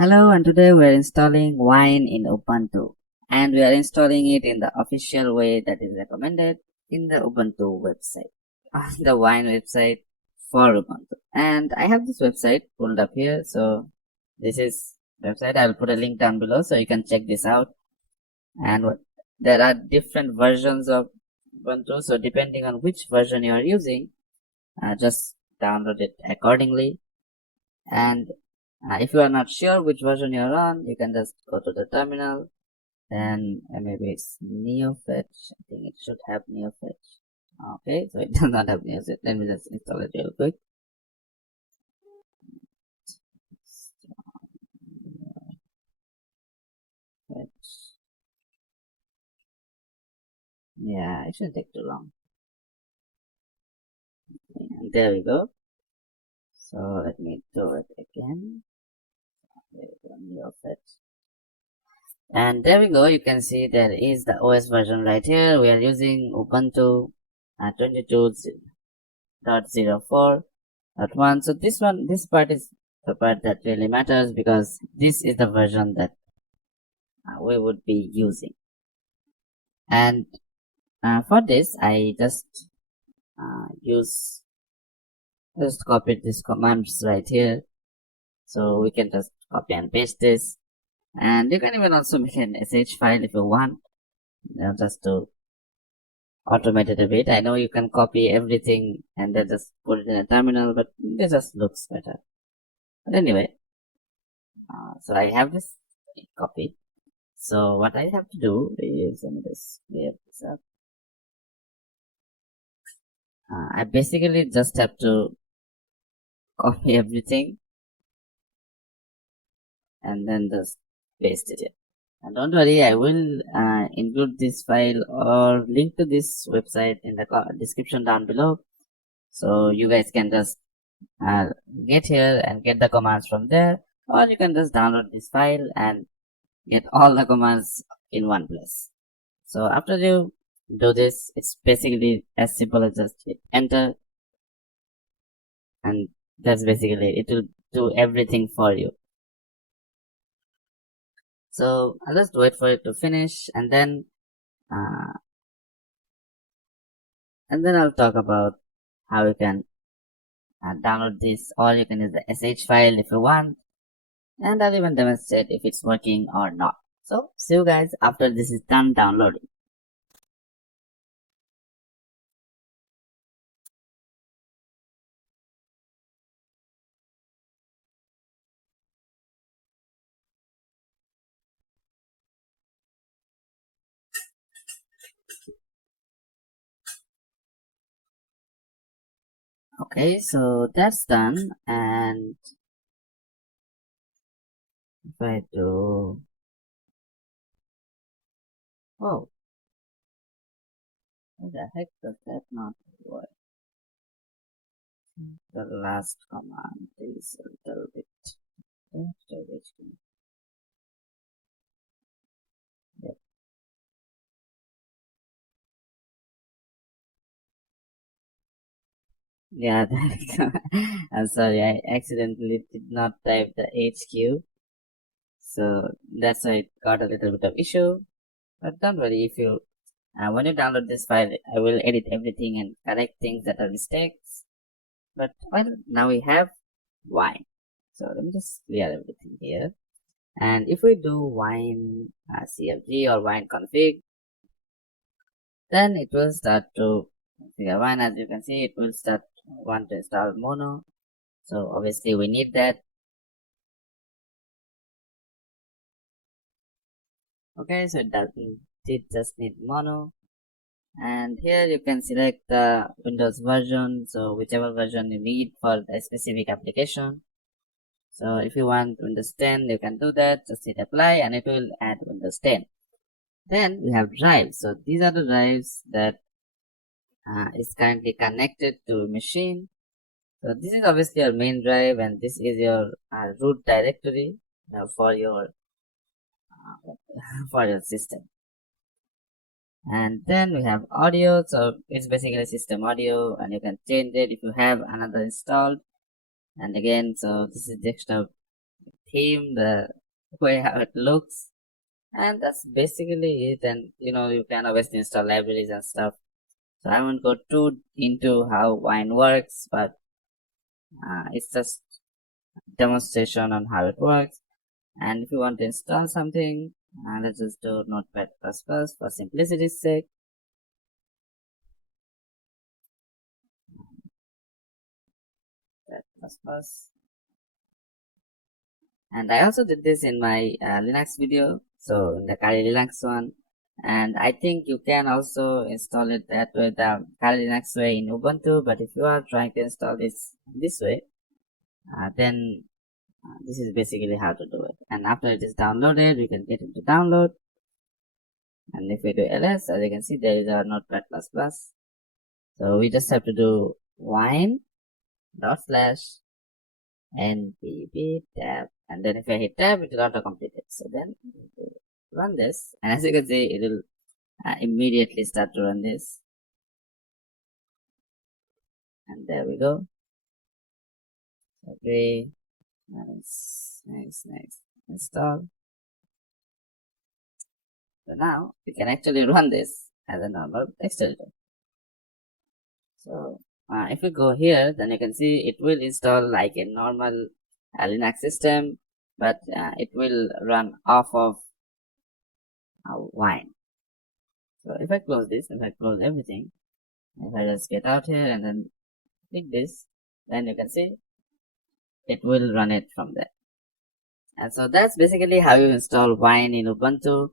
Hello, and today we are installing Wine in Ubuntu, and we are installing it in the official way that is recommended in the Ubuntu website, the Wine website for Ubuntu. And I have this website pulled up here, so this is website. I'll put a link down below so you can check this out. And there are different versions of Ubuntu, so depending on which version you are using, just download it accordingly. And if you are not sure which version you are on, you can just go to the terminal. Then maybe it's NeoFetch. I think it should have NeoFetch. Okay, so it does not have NeoFetch. Let me just install it real quick. Yeah, it shouldn't take too long. And there we go. So let me do it again. There we go, NeoFetch. And there we go. You can see there is the OS version right here. We are using Ubuntu 22.04.1. So this part is the part that really matters because this is the version that we would be using. And for this, I just copied these commands right here. So we can just copy and paste this. And you can even also make an sh file if you want, just to automate it a bit. I know you can copy everything and then just put it in a terminal, but it just looks better. But anyway, so I have this copied. So what I have to do is, let me just clear this up. I basically just have to copy everything and then just paste it here. And don't worry, I will include this file or link to this website in the description down below. So you guys can just get here and get the commands from there, or you can just download this file and get all the commands in one place. So after you do this, it's basically as simple as just hit enter, and that's basically it. It will do everything for you. So I'll just wait for it to finish, and then I'll talk about how you can download this, or you can use the sh file if you want, and I'll even demonstrate if it's working or not. So see you guys after this is done downloading. Okay, so that's done, and if I do, oh, why the heck does that not work? The last command is a little bit yep. Yeah, I'm sorry, I accidentally did not type the HQ, so that's why it got a little bit of issue. But don't worry, if you when you download this file, I will edit everything and correct things that are mistakes. But well, now we have wine. So let me just clear everything here. And if we do wine cfg or wine config, then it will start to configure wine. As you can see, it will start want to install mono. So obviously we need that. Okay, so it just need mono. And here you can select the Windows version, so whichever version you need for the specific application. So if you want Windows 10, you can do that. Just hit apply and it will add Windows 10. Then we have drives. So these are the drives that is currently connected to machine. So this is obviously your main drive, and this is your root directory for your for your system. And then we have audio. So it's basically system audio, and you can change it if you have another installed. And again, so this is desktop theme, the way how it looks, and that's basically it. And you can obviously install libraries and stuff. So I won't go too into how Wine works, but it's just demonstration on how it works. And if you want to install something, let's just do Notepad++ for simplicity's sake. Notepad++. And I also did this in my Linux video, so in the Kali Linux one. And I think you can also install it that way, the Kali Linux way in Ubuntu. But if you are trying to install this way, then this is basically how to do it. And after it is downloaded, we can get into download. And if we do ls, as you can see, there is our Notepad++. So we just have to do wine /npb tab, and then if I hit tab, it will auto complete it. So then run this, and as you can see, it will immediately start to run this. And there we go. Agree. Nice. Install. So now we can actually run this as a normal text editor. So if we go here, then you can see it will install like a normal Linux system, but it will run off of Wine. So if I close this, if I close everything, if I just get out here and then click this, then you can see it will run it from there. And so that's basically how you install Wine in Ubuntu.